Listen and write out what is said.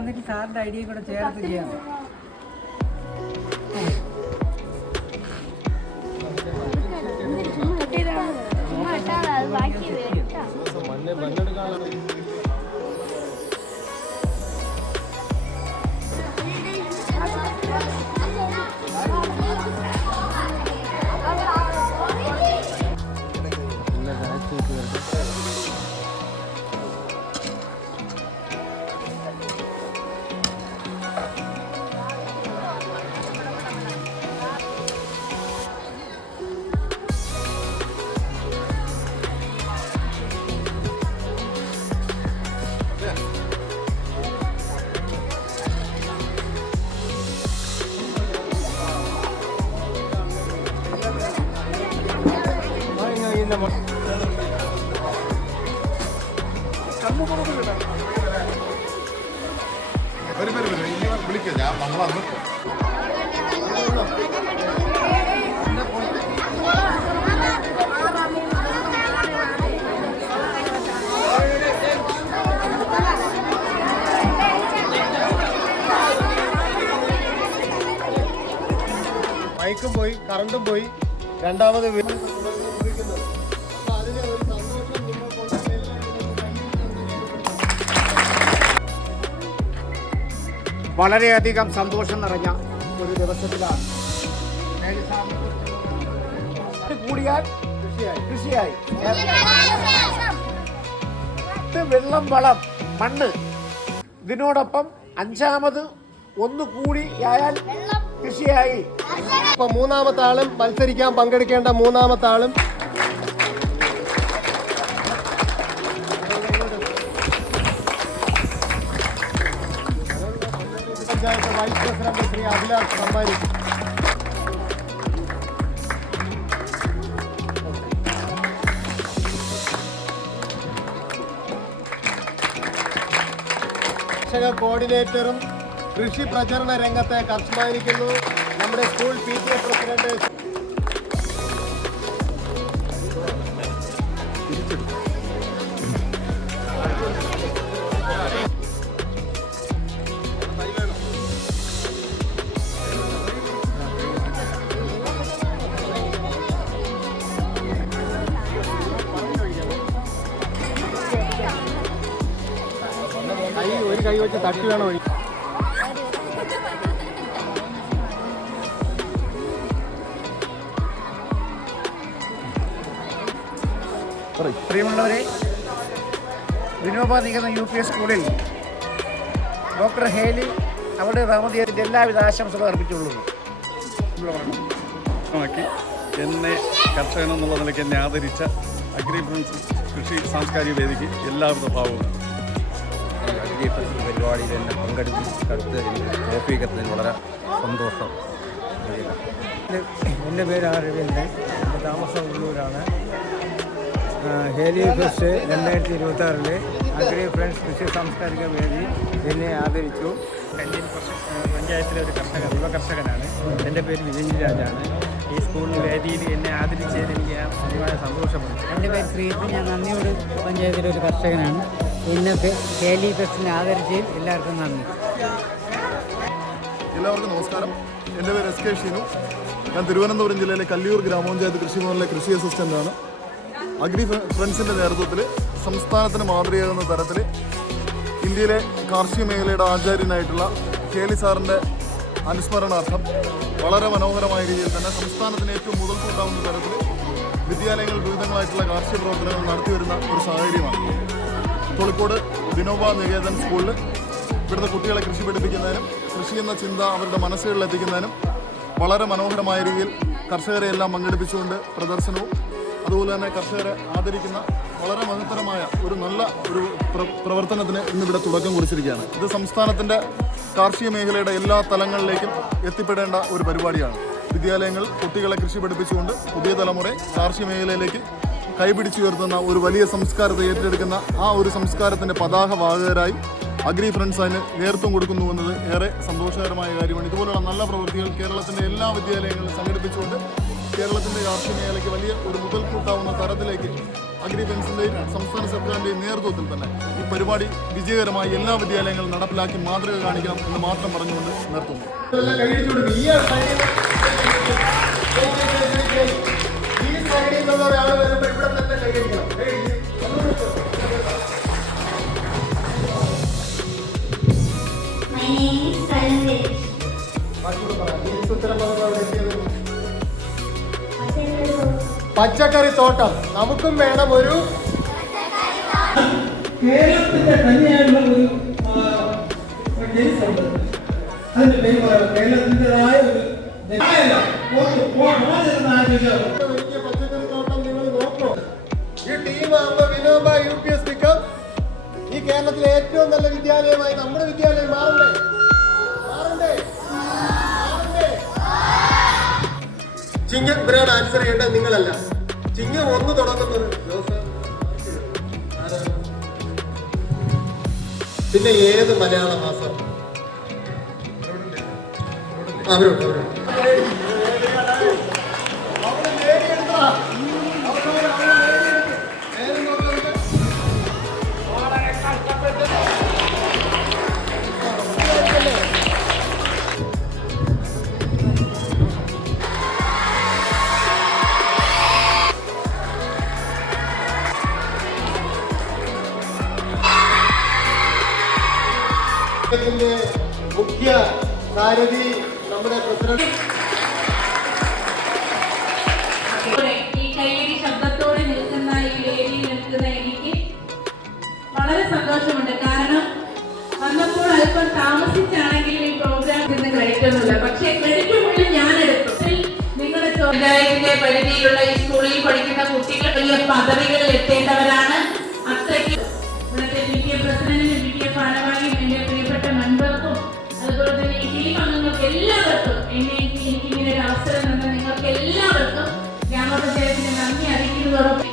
എന്നിട്ട് സാറിൻ്റെ ഐഡിയ കൂടെ ചേർത്ത് ചെയ്യാം. വിളിക്കാം ഞാൻ നമ്മളന്ന് മൈക്കും പോയി കറണ്ടും പോയി രണ്ടാമത് വളരെയധികം സന്തോഷം നിറഞ്ഞ ഒരു ദിവസത്തിലാണ് കൂടിയാൽ കൃഷിയായി വെള്ളം വളം മണ്ണ് ഇതിനോടൊപ്പം അഞ്ചാമത് ഒന്ന് കൂടിയായാൽ കൃഷിയായി. ഇപ്പൊ മൂന്നാമത്തെ ആളും മത്സരിക്കാൻ പങ്കെടുക്കേണ്ട മൂന്നാമത്തെ ആളും പഞ്ചായത്ത് വൈസ് പ്രസിഡന്റ് ശ്രീ അഭിലാഷ് സമ്മാനി. കർഷക കോർഡിനേറ്ററും കൃഷി പ്രചരണ രംഗത്തെ സമ്മാനിക്കുന്നു നമ്മുടെ സ്കൂൾ PTA പ്രസിഡന്റ്. ഒരു കൈ വെച്ച് തട്ടി വേണോ പ്രിയമുള്ളവരെ, വിനോബ നികേതൻ UP സ്കൂളിൽ ഡോക്ടർ ഹേലി അവരുടെ റഹ്മദിയത്തിൻ്റെ എല്ലാവിധ ആശംസകൾ അർപ്പിച്ചുള്ളൂ. എന്നെ കർഷകനെന്നുള്ള നിലയ്ക്ക് എന്നെ ആദരിച്ച അഗ്രി ഫ്രണ്ട്സ് കൃഷി സാംസ്കാരിക വേദിക്ക് എല്ലാവിധ ഭാവവും. അഗ്രി ഫ്രണ്ട്സ് പരിപാടിയിൽ എന്നെ പങ്കെടുത്ത് എനിക്ക് ട്രോഫി കിട്ടുന്നതിന് വളരെ സന്തോഷം. എൻ്റെ പേര് രവീന്ദ്രൻ, എൻ്റെ താമസം ഉള്ളൂരാണ്. ഹേലി ഫെസ്റ്റ് 2026 അഗ്രി ഫ്രണ്ട്സ് കൃഷി സാംസ്കാരിക വേദി എന്നെ ആദരിച്ചു. കല്ലിൽ പഞ്ചായത്തിലെ ഒരു യുവ കർഷകനാണ്. എൻ്റെ പേര് വിജയൻ രാജാണ്. ഈ സ്കൂൾ വേദിയിൽ എന്നെ ആദരിച്ചതിന് എനിക്ക് അതിയായ സന്തോഷമുണ്ട്. എൻ്റെ പേര് ശ്രീധരൻ, ഞാൻ നന്ദിയോട് പഞ്ചായത്തിലെ ഒരു കർഷകനാണ്. ഇന്നത്തെ ഹേലി ഫെസ്റ്റിനെ ആദരിച്ചതിൽ എല്ലാവർക്കും നന്ദി. എല്ലാവർക്കും നമസ്കാരം. എൻ്റെ പേര് SK ഷീനു. ഞാൻ തിരുവനന്തപുരം ജില്ലയിലെ കല്ലിയൂർ ഗ്രാമപഞ്ചായത്ത് കൃഷിഭവനിലെ കൃഷി അസിസ്റ്റൻ്റാണ്. അഗ്രി ഫ്രണ്ട്സിൻ്റെ നേതൃത്വത്തിൽ സംസ്ഥാനത്തിന് മാതൃകയാകുന്ന തരത്തിൽ ഇന്ത്യയിലെ കാർഷിക മേഖലയുടെ ആചാര്യനായിട്ടുള്ള ഹേലി സാറിൻ്റെ അനുസ്മരണാർത്ഥം വളരെ മനോഹരമായ രീതിയിൽ തന്നെ സംസ്ഥാനത്തിന് ഏറ്റവും മുതൽക്കൂട്ടാവുന്ന തരത്തിൽ വിദ്യാലയങ്ങൾ വിവിധങ്ങളായിട്ടുള്ള കാർഷിക പ്രവർത്തനങ്ങൾ നടത്തിവരുന്ന ഒരു സാഹചര്യമാണ്. തൊളിക്കോട് വിനോബ നികേതൻ സ്കൂളിൽ ഇവിടുത്തെ കുട്ടികളെ കൃഷി പഠിപ്പിക്കുന്നതിനും കൃഷി എന്ന ചിന്ത അവരുടെ മനസ്സുകളിൽ എത്തിക്കുന്നതിനും വളരെ മനോഹരമായ രീതിയിൽ കർഷകരെ എല്ലാം പങ്കെടുപ്പിച്ചുകൊണ്ട് പ്രദർശനവും അതുപോലെ തന്നെ കർഷകരെ ആദരിക്കുന്ന വളരെ മഹത്തരമായ ഒരു നല്ല ഒരു പ്രവർത്തനത്തിന് ഇന്നിവിടെ തുടക്കം കുറിച്ചിരിക്കുകയാണ്. ഇത് സംസ്ഥാനത്തിൻ്റെ കാർഷിക മേഖലയുടെ എല്ലാ തലങ്ങളിലേക്കും എത്തിപ്പെടേണ്ട ഒരു പരിപാടിയാണ്. വിദ്യാലയങ്ങൾ കുട്ടികളെ കൃഷി പഠിപ്പിച്ചുകൊണ്ട് പുതിയ തലമുറ കാർഷിക മേഖലയിലേക്ക് കൈപിടിച്ചുയർത്തുന്ന ഒരു വലിയ സംസ്കാരത്തെ ഏറ്റെടുക്കുന്ന ആ ഒരു സംസ്കാരത്തിൻ്റെ പതാകവാഹകരായി അഗ്രി ഫ്രണ്ട്സ് അതിന് നേതൃത്വം കൊടുക്കുന്നു എന്നത് ഏറെ സന്തോഷകരമായ കാര്യമാണ്. ഇതുപോലുള്ള നല്ല പ്രവൃത്തികൾ കേരളത്തിൻ്റെ എല്ലാ വിദ്യാലയങ്ങളിലും സംഘടിപ്പിച്ചുകൊണ്ട് കേരളത്തിൻ്റെ കാർഷിക മേഖലയ്ക്ക് വലിയ ഒരു മുതൽക്കൂട്ടാവുന്ന തരത്തിലേക്ക് അഗ്രി ഫ്രണ്ട്സിൻ്റെയും സംസ്ഥാന സർക്കാരിൻ്റെയും നേതൃത്വത്തിൽ തന്നെ ഈ പരിപാടി വിജയകരമായി എല്ലാ വിദ്യാലയങ്ങളും നടപ്പിലാക്കി മാതൃക കാണിക്കണം എന്ന് മാത്രം പറഞ്ഞുകൊണ്ട് നിർത്തുന്നു. പച്ചക്കറി തോട്ടം നമുക്കും വേണം ഒരു കേരളത്തിന്റെ തന്നെയായുള്ള ഒരു കേസുണ്ട്. അതിന്റെ പേര് പറയാം. കേരളത്തിൻ്റെതായ ഒരു പച്ചക്കറി തോട്ടം നിങ്ങൾ നോക്കണോ? ഈ ടീം ആകുമ്പോ വിനോബ UPS പിക്കപ്പ് ഈ കേരളത്തിലെ ഏറ്റവും നല്ല വിദ്യാലയമായി നമ്മുടെ വിദ്യാലയം മാറണ്ടേ? ചിങ്ങം ഇവരാണ് ആൻസർ ചെയ്യേണ്ടത്, നിങ്ങളല്ല. ചിങ്ങം 1 തുടങ്ങുന്നത് പിന്നെ ഏത് മലയാള മാസം? അവരോട് മുഖ്യ സാരഥി നമ്മുടെ പ്രസിഡന്റ്. ഈ കൈയടി ശബ്ദത്തോടെ നിൽക്കുന്ന ഈ വേദിയിൽ നിൽക്കുന്ന എനിക്ക് വളരെ സന്തോഷമുണ്ട്. കാരണം വന്നപ്പോൾ അല്പം താമസിച്ചാണെങ്കിലും ഈ പ്രോഗ്രാം ഇന്ന് കഴിക്കുന്നില്ല. പക്ഷേ ക്രെഡിറ്റ് മുഴുവൻ ഞാൻ എടുത്തു. നിങ്ങളുടെ പഞ്ചായത്തിന്റെ പരിധിയിലുള്ള ഈ സ്കൂളിൽ പഠിക്കുന്ന കുട്ടികൾ വലിയ പദവികളിൽ എത്തേണ്ടവരാണ്. അത്രയ്ക്ക് ഇവിടുത്തെ PTA പ്രസിഡന്റിനും PTA ഭാരവാഹിയും എന്റെ പ്രിയപ്പെട്ട മെമ്പർക്കും അതുപോലെ തന്നെ ഈ ടീം അംഗങ്ങൾക്ക് എല്ലാവർക്കും എനിക്കിങ്ങനെ ഒരു അവസരം തന്ന നിങ്ങൾക്ക് എല്ലാവർക്കും ഗ്രാമപഞ്ചായത്തിന് നന്ദി അറിയിക്കുന്നതോടൊപ്പം